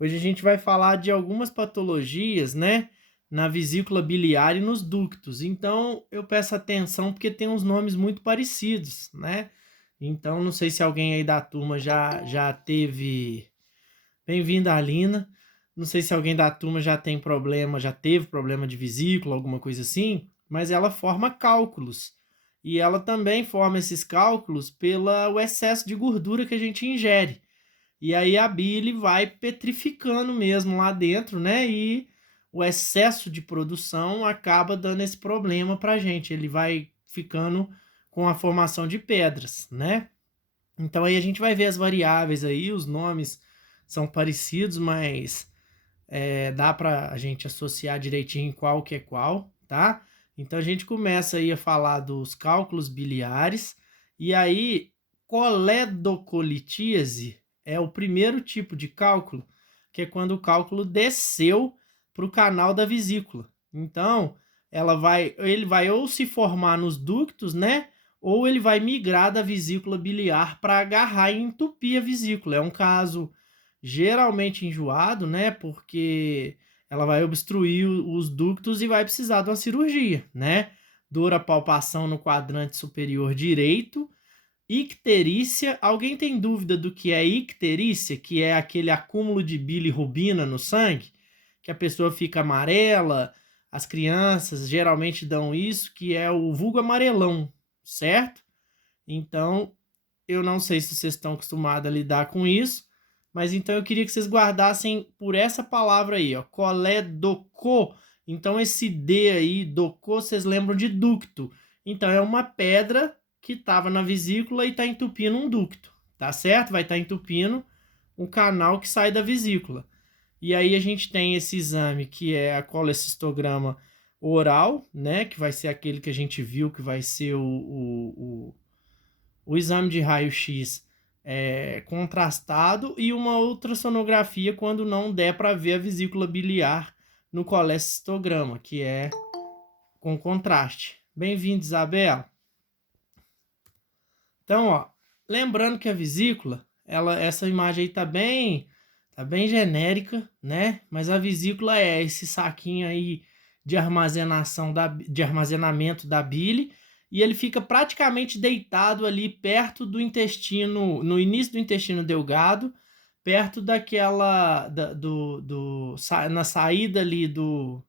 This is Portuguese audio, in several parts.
Hoje a gente vai falar de algumas patologias, né, na vesícula biliar e nos ductos. Então, eu peço atenção porque tem uns nomes muito parecidos, né? Então, não sei se alguém aí da turma já teve. Bem-vinda, Alina. Não sei se alguém da turma já tem problema, já teve problema de vesícula, alguma coisa assim, mas ela forma cálculos. E ela também forma esses cálculos pelo excesso de gordura que a gente ingere. E aí a bile vai petrificando mesmo lá dentro, né? E o excesso de produção acaba dando esse problema pra gente. Ele vai ficando com a formação de pedras, né? Então aí a gente vai ver as variáveis aí, os nomes são parecidos, mas dá pra a gente associar direitinho qual que é qual, tá? Então a gente começa aí a falar dos cálculos biliares, e aí coledocolitíase é o primeiro tipo de cálculo, que é quando o cálculo desceu para o canal da vesícula. Então, ele vai ou se formar nos ductos, né? Ou ele vai migrar da vesícula biliar para agarrar e entupir a vesícula. É um caso geralmente enjoado, né? Porque ela vai obstruir os ductos e vai precisar de uma cirurgia, né? Dor a palpação no quadrante superior direito. Icterícia. Alguém tem dúvida do que é icterícia? Que é aquele acúmulo de bilirrubina no sangue? Que a pessoa fica amarela. As crianças geralmente dão isso, que é o vulgo amarelão, certo? Então, eu não sei se vocês estão acostumados a lidar com isso, mas então eu queria que vocês guardassem por essa palavra aí, ó, colédoco. Então esse D aí, doco, vocês lembram de ducto. Então é uma pedra que estava na vesícula e está entupindo um ducto, tá certo? Vai estar entupindo um canal que sai da vesícula. E aí a gente tem esse exame que é a colecistograma oral, né? Que vai ser aquele que a gente viu, que vai ser o exame de raio-x contrastado e uma ultrassonografia quando não der para ver a vesícula biliar no colecistograma, que é com contraste. Bem-vindo, Isabela. Então, ó, lembrando que a vesícula, essa imagem aí tá bem genérica, né? Mas a vesícula é esse saquinho aí de armazenamento da bile, e ele fica praticamente deitado ali perto do intestino, no início do intestino delgado, perto daquela na saída ali do.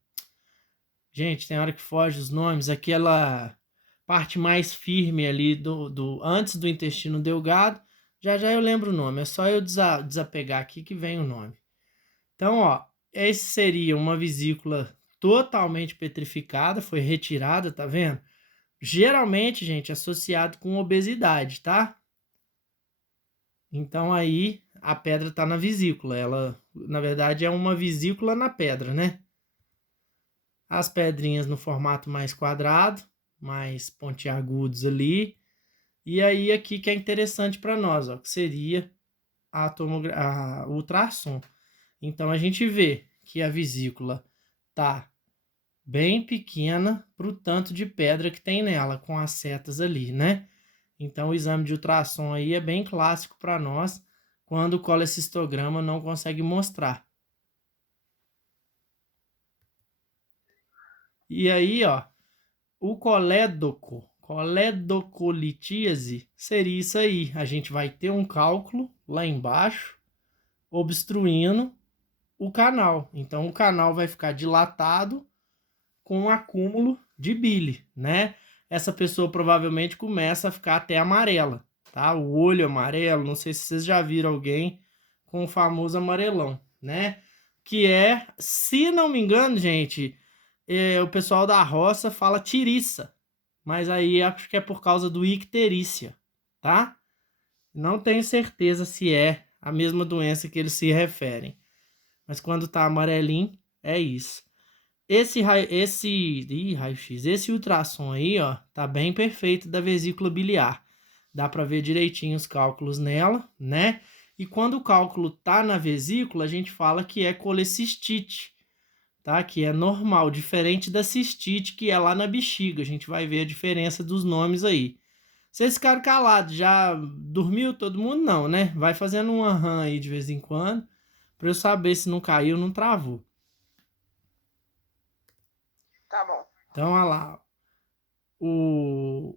Gente, tem hora que foge os nomes, aquela parte mais firme ali antes do intestino delgado. Já já eu lembro o nome, é só eu desapegar aqui que vem o nome. Então, ó, esse seria uma vesícula totalmente petrificada, foi retirada, tá vendo? Geralmente, gente, associado com obesidade, tá? Então aí a pedra tá na vesícula, ela, na verdade, é uma vesícula na pedra, né? As pedrinhas no formato mais quadrado, mais pontiagudos ali. E aí aqui que é interessante para nós, ó, que seria a ultrassom. Então a gente vê que a vesícula tá bem pequena para o tanto de pedra que tem nela, com as setas ali, né? Então o exame de ultrassom aí é bem clássico para nós, quando o colecistograma não consegue mostrar. E aí, ó, o coledocolitíase seria isso aí. A gente vai ter um cálculo lá embaixo, obstruindo o canal. Então o canal vai ficar dilatado com um acúmulo de bile, né? Essa pessoa provavelmente começa a ficar até amarela, tá? O olho amarelo, não sei se vocês já viram alguém com o famoso amarelão, né? Que é, se não me engano, gente, o pessoal da roça fala tiriça, mas aí acho que é por causa do icterícia, tá? Não tenho certeza se é a mesma doença que eles se referem, mas quando tá amarelinho, é isso. Raio-x, esse ultrassom aí, ó, tá bem perfeito da vesícula biliar. Dá para ver direitinho os cálculos nela, né? E quando o cálculo tá na vesícula, a gente fala que é colecistite, tá? Que é normal, diferente da cistite, que é lá na bexiga. A gente vai ver a diferença dos nomes aí. Vocês ficaram calados, já dormiu todo mundo? Não, né? Vai fazendo um aham aí de vez em quando, para eu saber se não caiu ou não travou. Tá bom. Então, olha lá, o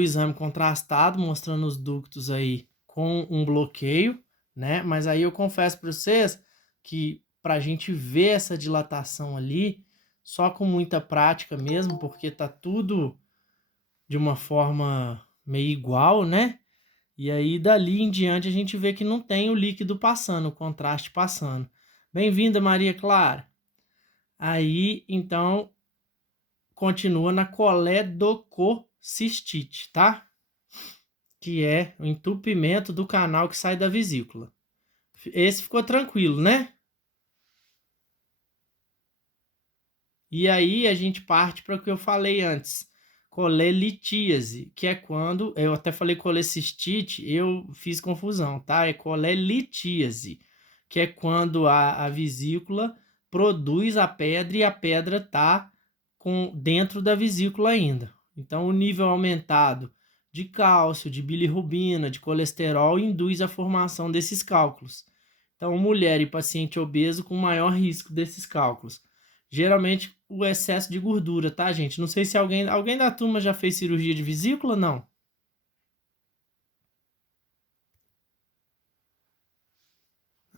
exame contrastado mostrando os ductos aí com um bloqueio, né? Mas aí eu confesso para vocês que para a gente ver essa dilatação ali, só com muita prática mesmo, porque tá tudo de uma forma meio igual, né? E aí dali em diante a gente vê que não tem o líquido passando, o contraste passando. Bem-vinda, Maria Clara. Aí, então, continua na coledococistite, tá? Que é o entupimento do canal que sai da vesícula. Esse ficou tranquilo, né? E aí a gente parte para o que eu falei antes, colelitíase, que é quando, eu até falei colecistite, eu fiz confusão, tá? É colelitíase, que é quando a vesícula produz a pedra e a pedra tá dentro da vesícula ainda. Então o nível aumentado de cálcio, de bilirrubina, de colesterol induz a formação desses cálculos. Então mulher e paciente obeso com maior risco desses cálculos. Geralmente o excesso de gordura, tá, gente? Não sei se alguém da turma já fez cirurgia de vesícula, não.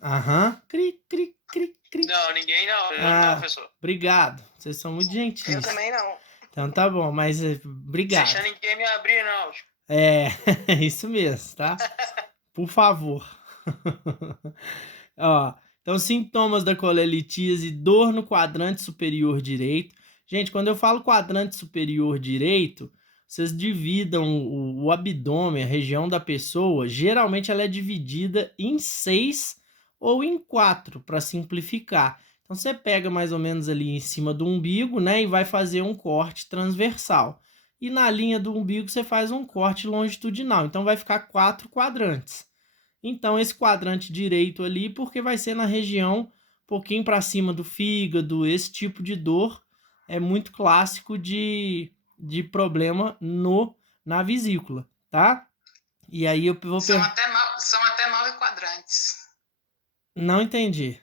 Aham. Cri, cri, cri, cri. Não, ninguém não. Eu não, Ah, professor. obrigado. Vocês são muito Eu gentis. também não. Então tá bom, mas obrigado. Deixa ninguém me abrir, não. É, isso mesmo, tá? Por favor. Ó, então, sintomas da colelitíase, dor no quadrante superior direito. Gente, quando eu falo quadrante superior direito, vocês dividam o abdômen, a região da pessoa, geralmente ela é dividida em 6 ou em 4, para simplificar. Então, você pega mais ou menos ali em cima do umbigo, né, e vai fazer um corte transversal. E na linha do umbigo você faz um corte longitudinal. Então, vai ficar 4 quadrantes. Então, esse quadrante direito ali, porque vai ser na região um pouquinho para cima do fígado, esse tipo de dor é muito clássico de problema na vesícula, tá? E aí eu vou São até 9 quadrantes. Não entendi.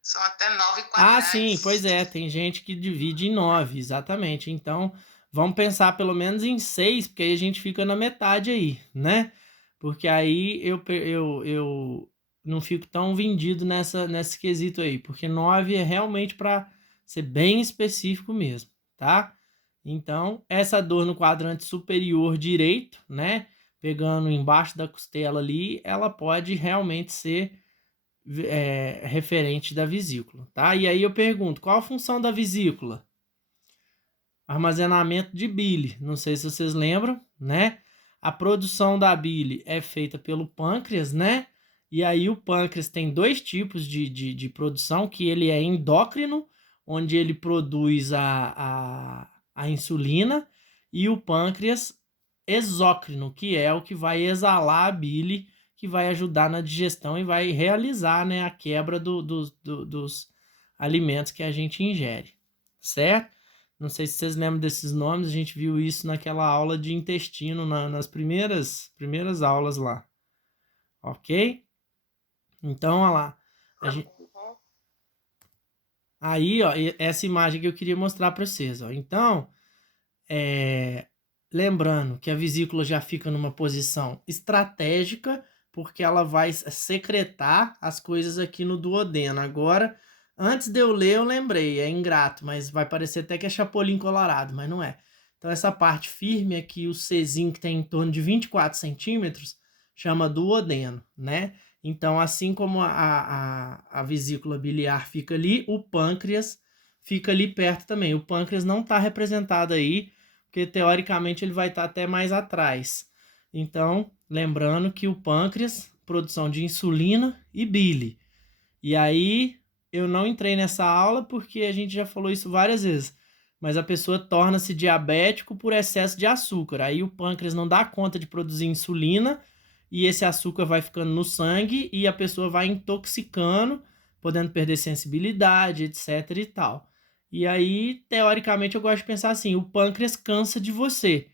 São até 9 Ah, sim, pois quadrantes. é, tem gente que divide em 9, exatamente. Então, vamos pensar pelo menos em 6, porque aí a gente fica na metade aí, né? Porque aí eu não fico tão vendido nesse quesito aí, porque 9 é realmente para ser bem específico mesmo, tá? Então, essa dor no quadrante superior direito, né? Pegando embaixo da costela ali, ela pode realmente ser referente da vesícula, tá? E aí eu pergunto, qual a função da vesícula? Armazenamento de bile, não sei se vocês lembram, né? A produção da bile é feita pelo pâncreas, né? E aí o pâncreas tem dois tipos de produção, que ele é endócrino, onde ele produz a insulina, e o pâncreas exócrino, que é o que vai exalar a bile, que vai ajudar na digestão e vai realizar, né, a quebra dos alimentos que a gente ingere, certo? Não sei se vocês lembram desses nomes, a gente viu isso naquela aula de intestino, nas primeiras aulas lá, ok? Então, olha lá. Aí, ó, essa imagem que eu queria mostrar para vocês, ó. Então, lembrando que a vesícula já fica numa posição estratégica, porque ela vai secretar as coisas aqui no duodeno. Agora, antes de eu ler, eu lembrei, é ingrato, mas vai parecer até que é Chapolin Colorado, mas não é. Então, essa parte firme aqui, o Czinho, que tem em torno de 24 centímetros, chama duodeno, né? Então, assim como a vesícula biliar fica ali, o pâncreas fica ali perto também. O pâncreas não está representado aí, porque teoricamente ele vai estar até mais atrás. Então, lembrando que o pâncreas, produção de insulina e bile. E aí, eu não entrei nessa aula porque a gente já falou isso várias vezes, mas a pessoa torna-se diabético por excesso de açúcar. Aí o pâncreas não dá conta de produzir insulina e esse açúcar vai ficando no sangue e a pessoa vai intoxicando, podendo perder sensibilidade, etc e tal. E aí, teoricamente, eu gosto de pensar assim, o pâncreas cansa de você.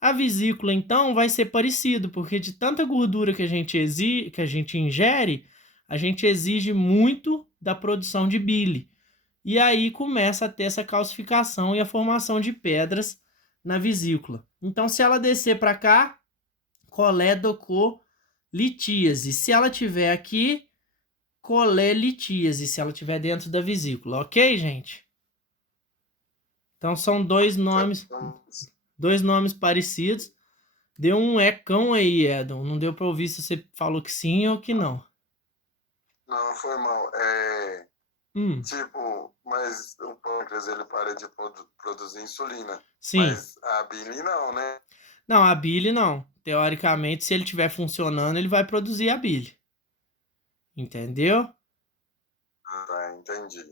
A vesícula, então, vai ser parecido, porque de tanta gordura que a gente ingere, a gente exige muito da produção de bile. E aí começa a ter essa calcificação e a formação de pedras na vesícula. Então, se ela descer para cá, colé-docolitíase. Se ela tiver aqui, colé-litíase, se ela tiver dentro da vesícula. Ok, gente? Então, são dois nomes parecidos. Deu um ecão aí, Edon. Não deu para ouvir se você falou que sim ou que não. Não, foi mal. Tipo, mas o pâncreas ele para de produzir insulina. Sim. Mas a bile não, né? Não, a bile não. Teoricamente, se ele estiver funcionando, ele vai produzir a bile. Entendeu? Tá, entendi.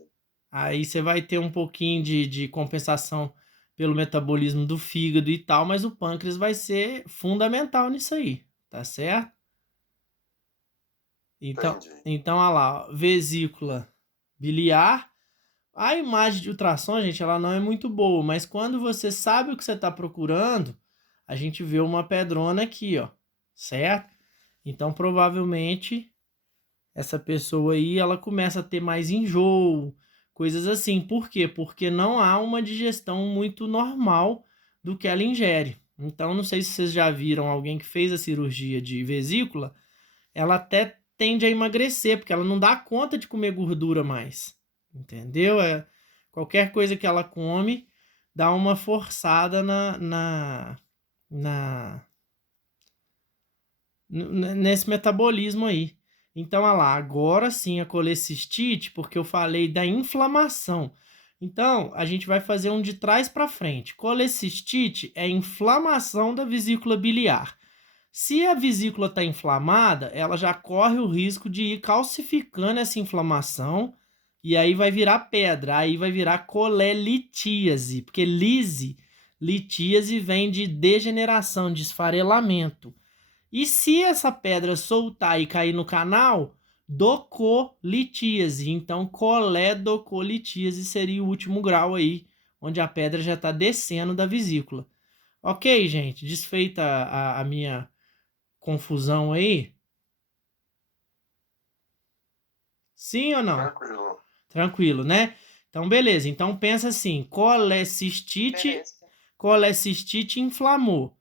Aí você vai ter um pouquinho de compensação pelo metabolismo do fígado e tal, mas o pâncreas vai ser fundamental nisso aí, tá certo? Então olha lá, vesícula biliar. A imagem de ultrassom, gente, ela não é muito boa, mas quando você sabe o que você está procurando, a gente vê uma pedrona aqui, ó, certo? Então, provavelmente, essa pessoa aí, ela começa a ter mais enjoo, coisas assim. Por quê? Porque não há uma digestão muito normal do que ela ingere. Então, não sei se vocês já viram alguém que fez a cirurgia de vesícula, ela até tende a emagrecer, porque ela não dá conta de comer gordura mais. Entendeu? Qualquer coisa que ela come dá uma forçada nesse metabolismo aí. Então, olha lá, agora sim a colecistite, porque eu falei da inflamação. Então, a gente vai fazer um de trás para frente. Colecistite é inflamação da vesícula biliar. Se a vesícula está inflamada, ela já corre o risco de ir calcificando essa inflamação e aí vai virar pedra, aí vai virar colelitíase, porque litíase vem de degeneração, de esfarelamento. E se essa pedra soltar e cair no canal, docolitíase. Então, coledocolitíase seria o último grau aí, onde a pedra já está descendo da vesícula. Ok, gente? Desfeita a minha confusão aí? Sim ou não? Tranquilo. Tranquilo, né? Então, beleza. Então, pensa assim, colecistite inflamou.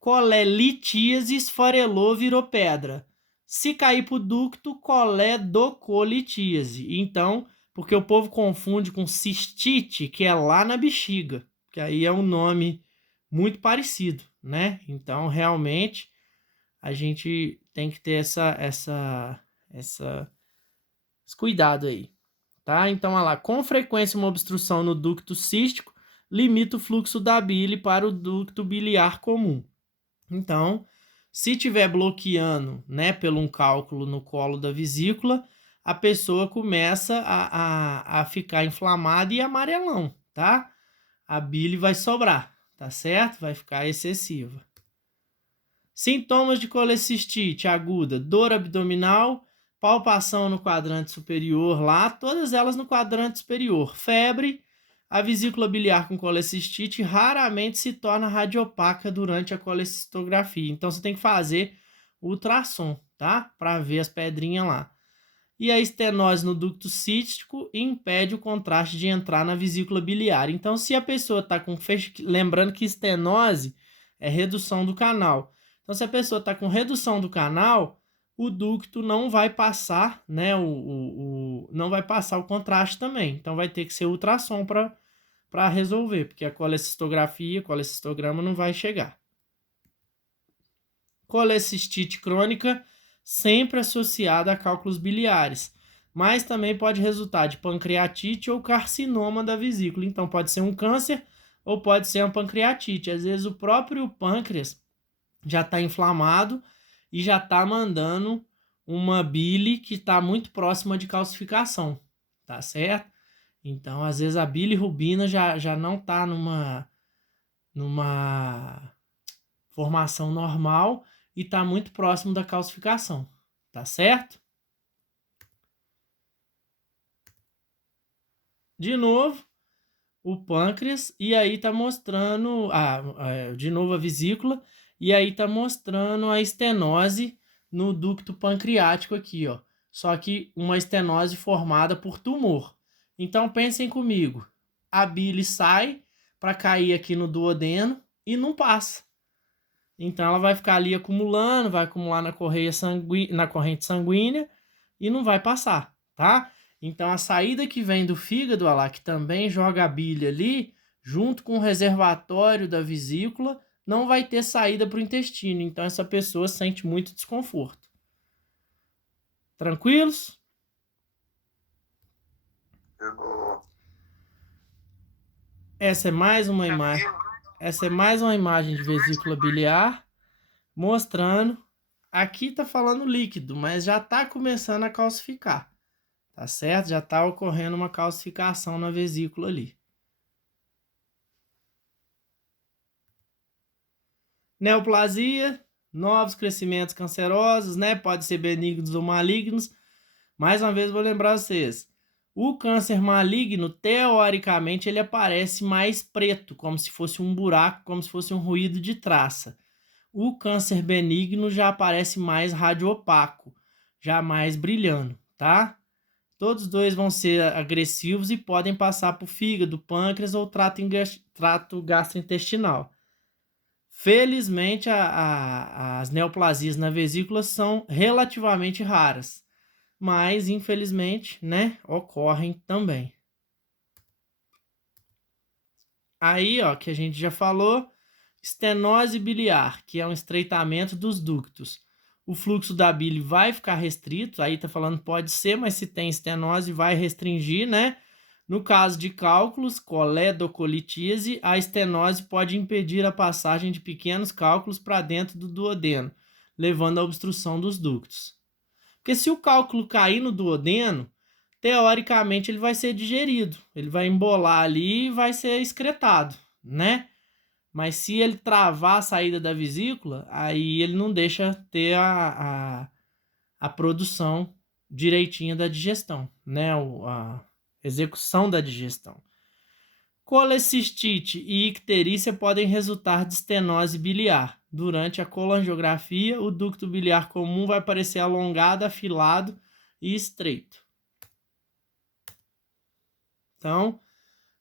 Colelitíase esfarelou, virou pedra. Se cair pro ducto, coledocolitíase. Então, porque o povo confunde com cistite, que é lá na bexiga, que aí é um nome muito parecido, né? Então, realmente, a gente tem que ter esse cuidado aí, tá? Então, olha lá, com frequência uma obstrução no ducto cístico limita o fluxo da bile para o ducto biliar comum. Então, se tiver bloqueando, né, pelo um cálculo no colo da vesícula, a pessoa começa a ficar inflamada e amarelão, tá? A bile vai sobrar, tá certo? Vai ficar excessiva. Sintomas de colecistite aguda, dor abdominal, palpação no quadrante superior lá, todas elas no quadrante superior. Febre, a vesícula biliar com colecistite raramente se torna radiopaca durante a colecistografia. Então você tem que fazer ultrassom, tá? Para ver as pedrinhas lá. E a estenose no ducto cístico impede o contraste de entrar na vesícula biliar. Então, se a pessoa está com lembrando que estenose é redução do canal. Então, se a pessoa está com redução do canal, o ducto não vai passar, né? Não vai passar o contraste também. Então, vai ter que ser ultrassom para resolver, porque a colecistograma não vai chegar. Colecistite crônica, sempre associada a cálculos biliares, mas também pode resultar de pancreatite ou carcinoma da vesícula. Então, pode ser um câncer ou pode ser uma pancreatite. Às vezes, o próprio pâncreas já está inflamado e já está mandando uma bile que está muito próxima de calcificação, tá certo? Então, às vezes, a bilirrubina já não está numa formação normal e está muito próximo da calcificação, tá certo? De novo, o pâncreas, e aí está mostrando, de novo a vesícula, e aí está mostrando a estenose no ducto pancreático aqui, ó. só que uma estenose formada por tumor. Então pensem comigo, a bile sai para cair aqui no duodeno e não passa. Então ela vai ficar ali acumulando, vai acumular na corrente sanguínea e não vai passar, tá? Então a saída que vem do fígado, ó lá, que também joga a bile ali, junto com o reservatório da vesícula, não vai ter saída para o intestino. Então essa pessoa sente muito desconforto. Tranquilos? Pegou. Essa é mais uma imagem. Essa é mais uma imagem de vesícula biliar mostrando. Aqui tá falando líquido, mas já tá começando a calcificar. Tá certo? Já tá ocorrendo uma calcificação na vesícula ali. Neoplasia, novos crescimentos cancerosos, né? Pode ser benignos ou malignos. Mais uma vez vou lembrar vocês. O câncer maligno, teoricamente, ele aparece mais preto, como se fosse um buraco, como se fosse um ruído de traça. O câncer benigno já aparece mais radioopaco, já mais brilhando, tá? Todos dois vão ser agressivos e podem passar por fígado, pâncreas ou trato gastrointestinal. Felizmente, as neoplasias na vesícula são relativamente raras, mas infelizmente, né, ocorrem também. Aí, ó, que a gente já falou, estenose biliar, que é um estreitamento dos ductos. O fluxo da bile vai ficar restrito, aí tá falando pode ser, mas se tem estenose vai restringir, né? No caso de cálculos, coledocolitíase, a estenose pode impedir a passagem de pequenos cálculos para dentro do duodeno, levando à obstrução dos ductos. Porque se o cálculo cair no duodeno, teoricamente ele vai ser digerido, ele vai embolar ali e vai ser excretado, né? Mas se ele travar a saída da vesícula, aí ele não deixa ter a produção direitinha da digestão, né? A execução da digestão. Colecistite e icterícia podem resultar de estenose biliar. Durante a colangiografia, o ducto biliar comum vai parecer alongado, afilado e estreito. Então,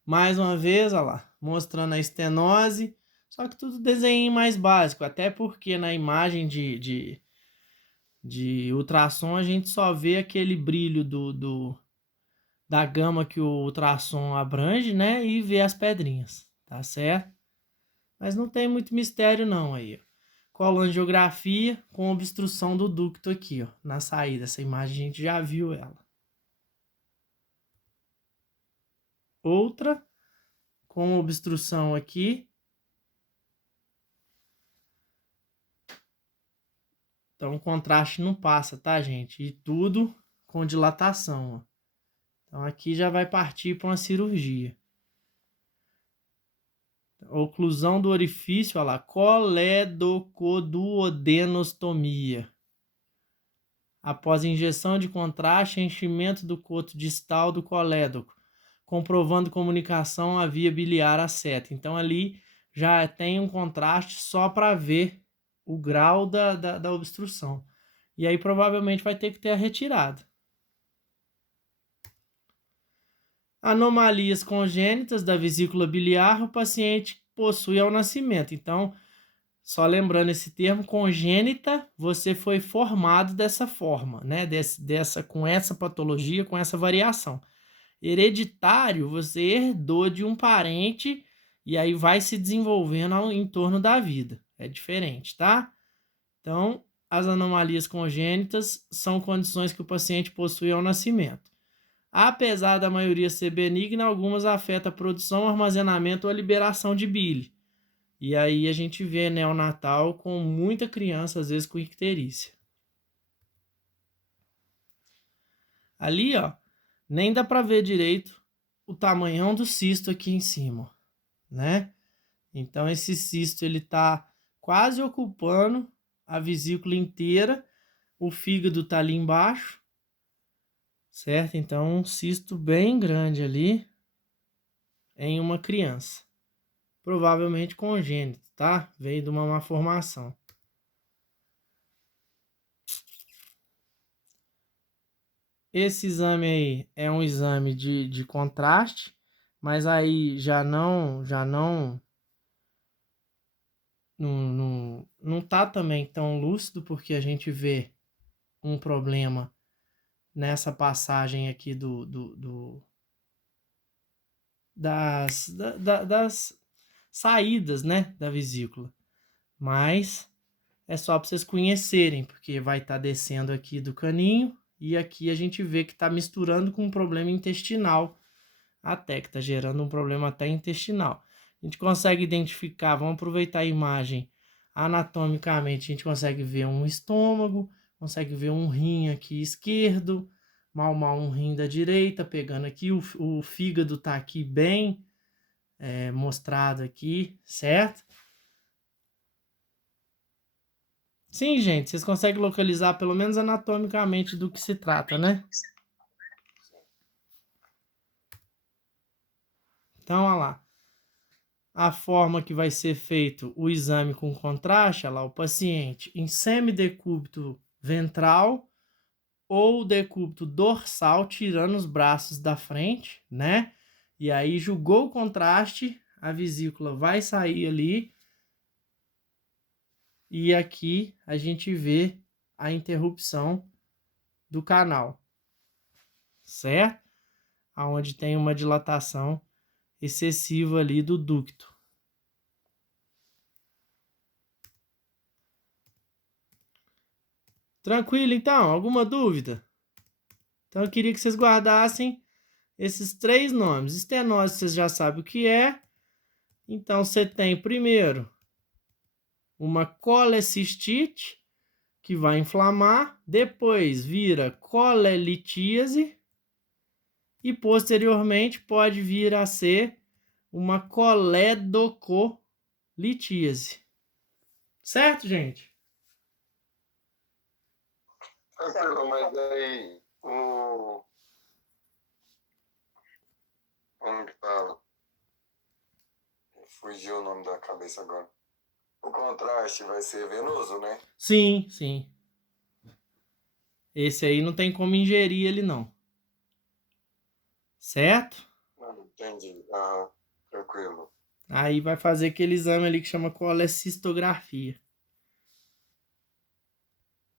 mais uma vez, olha lá, mostrando a estenose, só que tudo desenho mais básico, até porque na imagem de ultrassom a gente só vê aquele brilho da gama que o ultrassom abrange, né? E vê as pedrinhas, tá certo? Mas não tem muito mistério não aí, ó. Colangiografia com obstrução do ducto aqui, ó, na saída. Essa imagem a gente já viu ela. Outra com obstrução aqui. Então o contraste não passa, tá, gente? E tudo com dilatação, ó. Então aqui já vai partir para uma cirurgia. Oclusão do orifício, olha lá, coledocoduodenostomia. Após injeção de contraste, enchimento do coto distal do colédoco, comprovando comunicação à via biliar a seta. Então ali já tem um contraste só para ver o grau da obstrução. E aí provavelmente vai ter que ter a retirada. Anomalias congênitas da vesícula biliar, o paciente possui ao nascimento. Então, só lembrando esse termo, congênita, você foi formado dessa forma, né? Com essa patologia, com essa variação. Hereditário, você herdou de um parente e aí vai se desenvolvendo em torno da vida. É diferente, tá? Então, as anomalias congênitas são condições que o paciente possui ao nascimento. Apesar da maioria ser benigna, algumas afetam a produção, armazenamento ou a liberação de bile. E aí a gente vê neonatal com muita criança, às vezes com icterícia. Ali, ó, nem dá para ver direito o tamanhão do cisto aqui em cima, né? Então esse cisto ele tá quase ocupando a vesícula inteira, o fígado tá ali embaixo, certo? Então um cisto bem grande ali em uma criança, provavelmente congênito, tá? Veio de uma malformação. esse exame aí é um exame de contraste, mas aí não tá também tão lúcido, porque a gente vê um problema nessa passagem aqui das saídas, né, da vesícula. Mas é só para vocês conhecerem, porque vai estar descendo aqui do caninho e aqui a gente vê que está misturando com um problema intestinal, até que está gerando um problema até intestinal. A gente consegue identificar, vamos aproveitar a imagem anatomicamente, a gente consegue ver um estômago, consegue ver um rim aqui esquerdo, mal um rim da direita, pegando aqui, o fígado está aqui bem mostrado aqui, certo? Sim, gente, vocês conseguem localizar pelo menos anatomicamente do que se trata, né? Então, olha lá. A forma que vai ser feito o exame com contraste, olha lá, o paciente em semidecúbito ventral ou decúbito dorsal, tirando os braços da frente, né? E aí julgou o contraste, a vesícula vai sair ali. E aqui a gente vê a interrupção do canal, certo? Aonde tem uma dilatação excessiva ali do ducto. Tranquilo, então? Alguma dúvida? Então eu queria que vocês guardassem esses 3 nomes. Estenose vocês já sabem o que é. Então você tem primeiro uma colecistite, que vai inflamar, depois vira colelitíase e posteriormente pode vir a ser uma coledocolitíase. Certo, gente? Tranquilo, mas aí o. Como que fala? Fugiu o nome da cabeça agora. O contraste vai ser venoso, né? Sim, sim. Esse aí não tem como ingerir ele, não. Certo? Não, entendi. Aham, tranquilo. Aí vai fazer aquele exame ali que chama colecistografia.